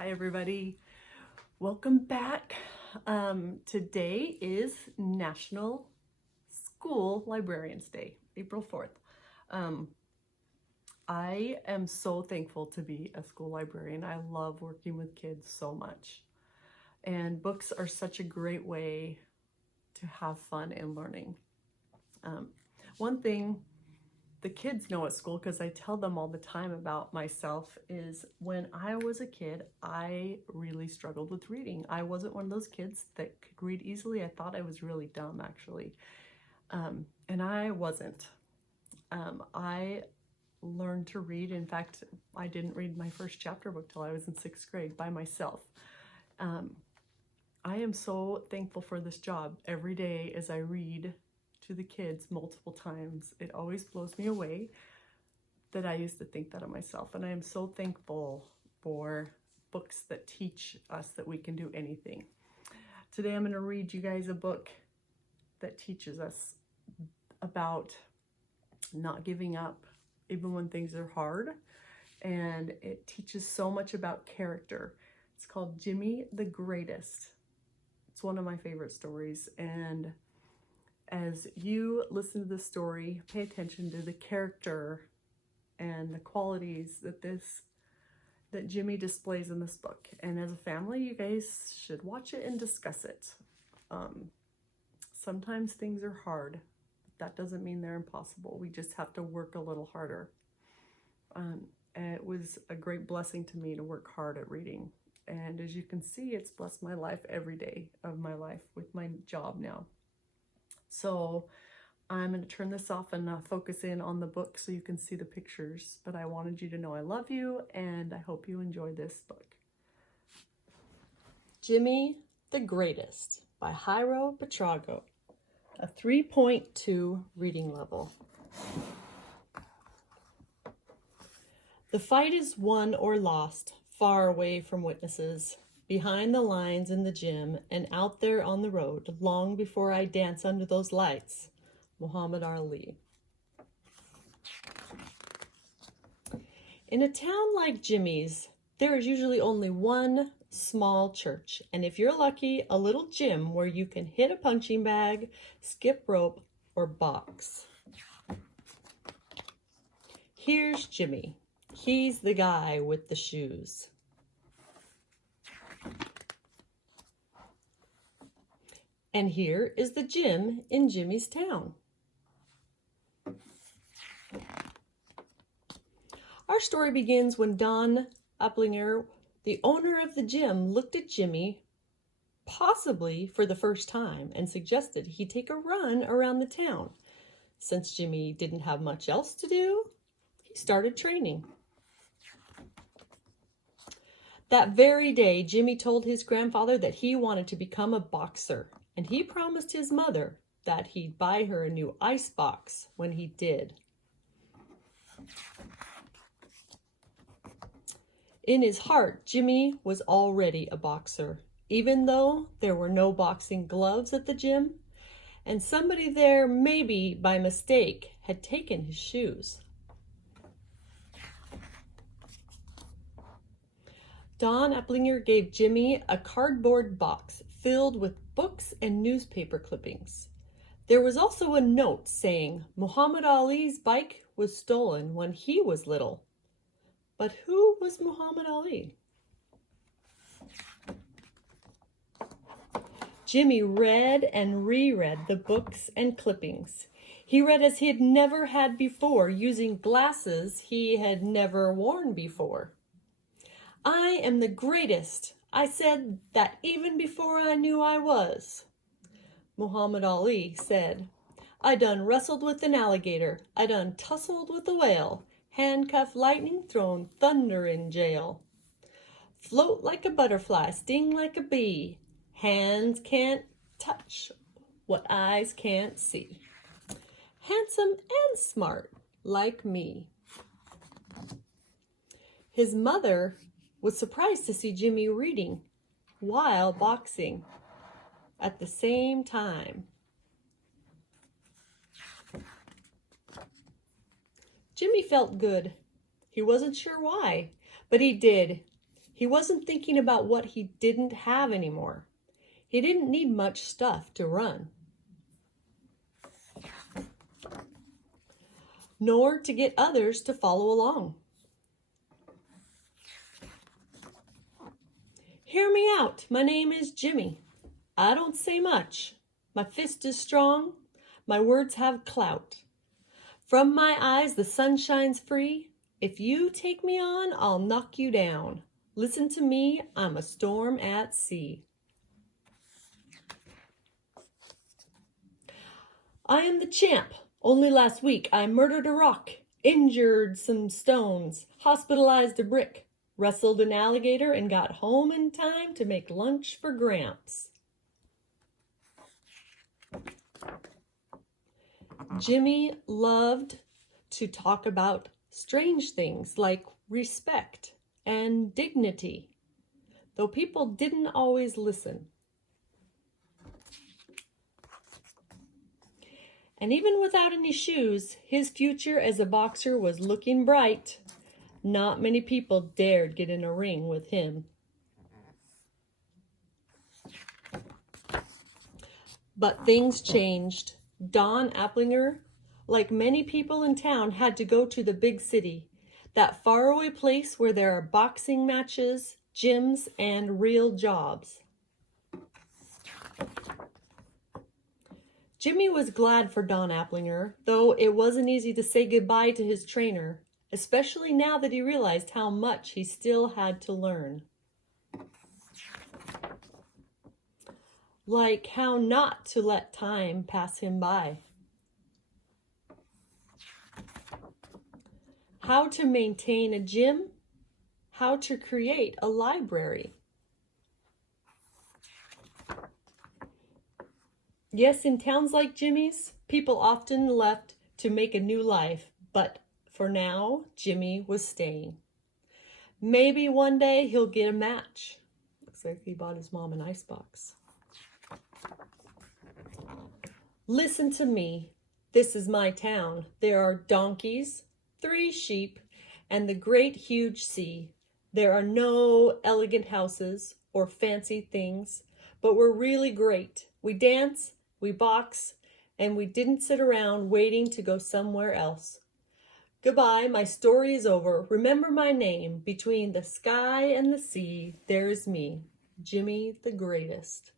Hi everybody, welcome back. Today is National School Librarians Day, April 4th. I am so thankful to be a school librarian. I love working with kids so much. And books are such a great way to have fun and learning. One thing the kids know at school, because I tell them all the time about myself, is when I was a kid, I really struggled with reading. I wasn't one of those kids that could read easily. I thought I was really dumb, actually. And I wasn't. I learned to read. In fact, I didn't read my first chapter book till I was in 6th grade by myself. I am so thankful for this job. Every day as I read to the kids multiple times, it always blows me away that I used to think that of myself. And I am so thankful for books that teach us that we can do anything. Today I'm going to read you guys a book that teaches us about not giving up even when things are hard, and it teaches so much about character. It's called Jimmy the Greatest. It's one of my favorite stories, and as you listen to the story, pay attention to the character and the qualities that Jimmy displays in this book. And as a family, you guys should watch it and discuss it. Sometimes things are hard. That doesn't mean they're impossible. We just have to work a little harder. It was a great blessing to me to work hard at reading. And as you can see, it's blessed my life every day of my life with my job now. So I'm going to turn this off and focus in on the book so you can see the pictures. But I wanted you to know I love you, and I hope you enjoy this book. Jimmy the Greatest by Jairo Buitrago, a 3.2 reading level. The fight is won or lost far away from witnesses, behind the lines in the gym and out there on the road, long before I dance under those lights. Muhammad Ali. In a town like Jimmy's, there is usually only one small church, and if you're lucky, a little gym where you can hit a punching bag, skip rope, or box. Here's Jimmy. He's the guy with the shoes. And here is the gym in Jimmy's town. Our story begins when Don Applinger, the owner of the gym, looked at Jimmy, possibly for the first time, and suggested he take a run around the town. Since Jimmy didn't have much else to do, he started training. That very day, Jimmy told his grandfather that he wanted to become a boxer, and he promised his mother that he'd buy her a new ice box when he did. In his heart, Jimmy was already a boxer, even though there were no boxing gloves at the gym, and somebody there, maybe by mistake, had taken his shoes. Don Applinger gave Jimmy a cardboard box filled with books and newspaper clippings. There was also a note saying Muhammad Ali's bike was stolen when he was little. But who was Muhammad Ali? Jimmy read and reread the books and clippings. He read as he had never had before, using glasses he had never worn before. I am the greatest. I said that even before I knew I was. Muhammad Ali said, I done wrestled with an alligator. I done tussled with a whale. Handcuffed lightning, thrown thunder in jail. Float like a butterfly, sting like a bee. Hands can't touch what eyes can't see. Handsome and smart like me. His mother was surprised to see Jimmy reading while boxing at the same time. Jimmy felt good. He wasn't sure why, but he did. He wasn't thinking about what he didn't have anymore. He didn't need much stuff to run, nor to get others to follow along. Hear me out. My name is Jimmy. I don't say much. My fist is strong. My words have clout. From my eyes the sun shines free. If you take me on, I'll knock you down. Listen to me, I'm a storm at sea. I am the champ. Only last week I murdered a rock, injured some stones, hospitalized a brick, wrestled an alligator, and got home in time to make lunch for Gramps. Jimmy loved to talk about strange things like respect and dignity, though people didn't always listen. And even without any shoes, his future as a boxer was looking bright. Not many people dared get in a ring with him. But things changed. Don Applinger, like many people in town, had to go to the big city, that faraway place where there are boxing matches, gyms, and real jobs. Jimmy was glad for Don Applinger, though it wasn't easy to say goodbye to his trainer, especially now that he realized how much he still had to learn. Like how not to let time pass him by. How to maintain a gym. How to create a library. Yes, in towns like Jimmy's, people often left to make a new life, but for now, Jimmy was staying. Maybe one day he'll get a match. Looks like he bought his mom an icebox. Listen to me. This is my town. There are donkeys, 3 sheep, and the great huge sea. There are no elegant houses or fancy things, but we're really great. We dance, we box, and we didn't sit around waiting to go somewhere else. Goodbye, my story is over. Remember my name. Between the sky and the sea, there's me, Jimmy the Greatest.